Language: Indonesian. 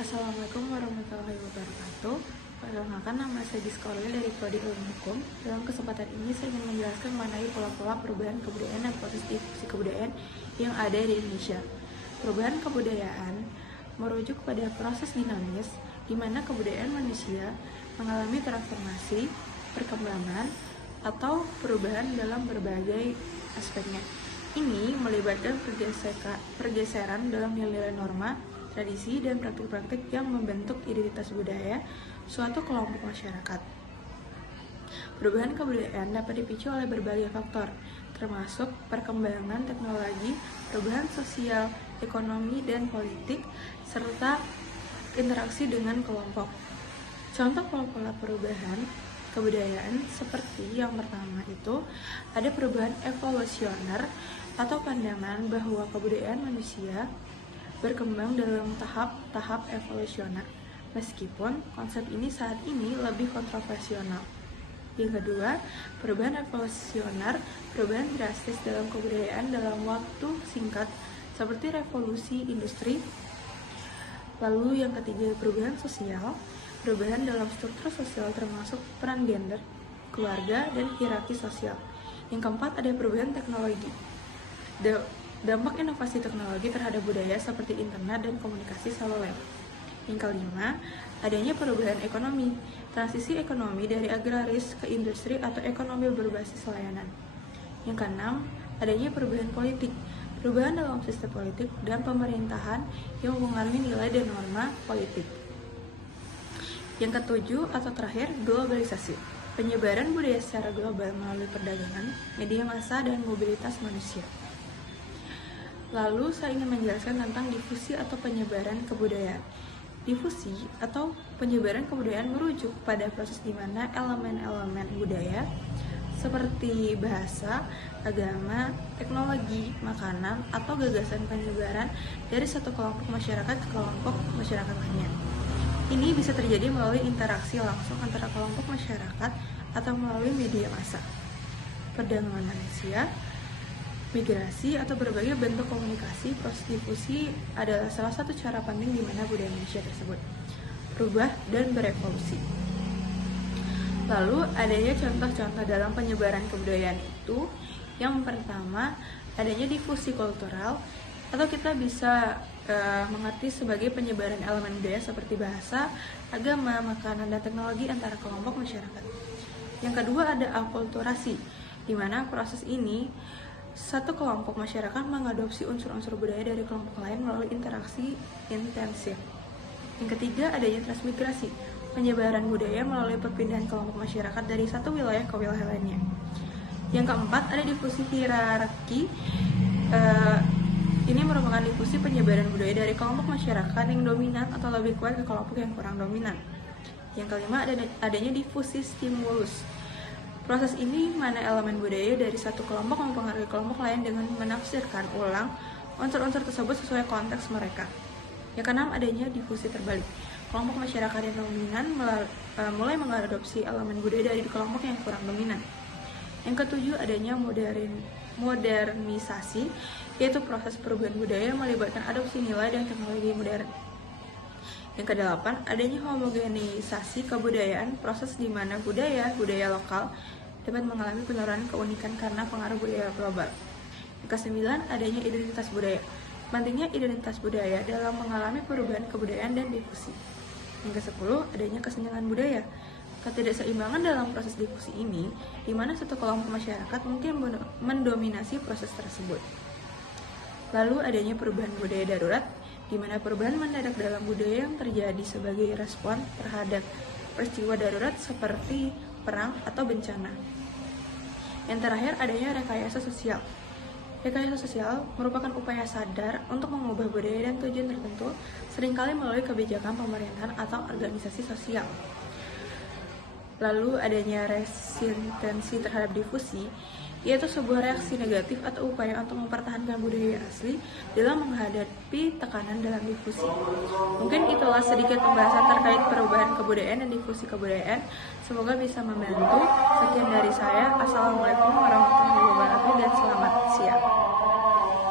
Assalamualaikum warahmatullahi wabarakatuh. Perkenalkan, nama saya Diskolia dari Prodi Ilmu Hukum. Dalam kesempatan ini saya ingin menjelaskan mengenai pola-pola perubahan kebudayaan dan proses difusi kebudayaan yang ada di Indonesia. Perubahan kebudayaan merujuk pada proses dinamis di mana kebudayaan manusia mengalami transformasi, perkembangan, atau perubahan dalam berbagai aspeknya. Ini melibatkan pergeseran dalam nilai norma, tradisi, dan praktik-praktik yang membentuk identitas budaya suatu kelompok masyarakat. Perubahan kebudayaan dapat dipicu oleh berbagai faktor, termasuk perkembangan teknologi, perubahan sosial, ekonomi, dan politik, serta interaksi dengan kelompok. Contoh pola-pola perubahan kebudayaan seperti yang pertama itu ada perubahan evolusioner atau pandangan bahwa kebudayaan manusia berkembang dalam tahap-tahap evolusioner, meskipun konsep ini saat ini lebih kontroversial. Yang kedua, perubahan evolusioner, perubahan drastis dalam kebudayaan dalam waktu singkat seperti revolusi industri. Lalu yang ketiga, perubahan sosial, perubahan dalam struktur sosial termasuk peran gender, keluarga, dan hierarki sosial. Yang keempat, ada perubahan teknologi. Dampak inovasi teknologi terhadap budaya seperti internet dan komunikasi seluler. Yang kelima, adanya perubahan ekonomi, transisi ekonomi dari agraris ke industri atau ekonomi berbasis layanan. Yang keenam, adanya perubahan politik, perubahan dalam sistem politik dan pemerintahan yang mempengaruhi nilai dan norma politik. Yang ketujuh atau terakhir, globalisasi, penyebaran budaya secara global melalui perdagangan, media massa, dan mobilitas manusia. Lalu saya ingin menjelaskan tentang difusi atau penyebaran kebudayaan. Difusi atau penyebaran kebudayaan merujuk pada proses di mana elemen-elemen budaya seperti bahasa, agama, teknologi, makanan, atau gagasan penyebaran dari satu kelompok masyarakat ke kelompok masyarakat lainnya. Ini bisa terjadi melalui interaksi langsung antara kelompok masyarakat atau melalui media massa, perdagangan manusia, migrasi, atau berbagai bentuk komunikasi. Proses difusi adalah salah satu cara penting di mana budaya manusia tersebut berubah dan berevolusi. Lalu adanya contoh-contoh dalam penyebaran kebudayaan itu. Yang pertama, adanya difusi kultural, atau kita bisa mengerti sebagai penyebaran elemen budaya seperti bahasa, agama, makanan, dan teknologi antara kelompok masyarakat. Yang kedua, ada akulturasi, di mana proses ini satu kelompok masyarakat mengadopsi unsur-unsur budaya dari kelompok lain melalui interaksi intensif. Yang ketiga, adanya transmigrasi, penyebaran budaya melalui perpindahan kelompok masyarakat dari satu wilayah ke wilayah lainnya. Yang keempat, ada difusi hierarki. Ini merupakan difusi penyebaran budaya dari kelompok masyarakat yang dominan atau lebih kuat ke kelompok yang kurang dominan. Yang kelima, adanya difusi stimulus. Proses ini mana elemen budaya dari satu kelompok mempengaruhi kelompok lain dengan menafsirkan ulang unsur-unsur tersebut sesuai konteks mereka. Yang keenam, adanya difusi terbalik. Kelompok masyarakat yang dominan mulai mengadopsi elemen budaya dari kelompok yang kurang dominan. Yang ketujuh, adanya modernisasi, yaitu proses perubahan budaya melibatkan adopsi nilai dan teknologi modern. Yang kedelapan, adanya homogenisasi kebudayaan, proses di mana budaya lokal dapat mengalami penurunan keunikan karena pengaruh budaya global. Yang kesembilan, adanya identitas budaya. Pentingnya identitas budaya dalam mengalami perubahan kebudayaan dan difusi. Yang kesepuluh, adanya kesenjangan budaya. Ketidakseimbangan dalam proses difusi ini, di mana satu kelompok masyarakat mungkin mendominasi proses tersebut. Lalu adanya perubahan budaya darurat, di mana perubahan mendadak dalam budaya yang terjadi sebagai respon terhadap peristiwa darurat seperti perang atau bencana. Yang terakhir, adanya rekayasa sosial. Rekayasa sosial merupakan upaya sadar untuk mengubah budaya dan tujuan tertentu, seringkali melalui kebijakan pemerintahan atau organisasi sosial. Lalu adanya resistensi terhadap difusi, yaitu sebuah reaksi negatif atau upaya untuk mempertahankan budaya asli dalam menghadapi tekanan dalam difusi. Mungkin itulah sedikit pembahasan terkait perubahan kebudayaan dan difusi kebudayaan. Semoga bisa membantu. Sekian dari saya. Assalamualaikum warahmatullahi wabarakatuh dan selamat siang.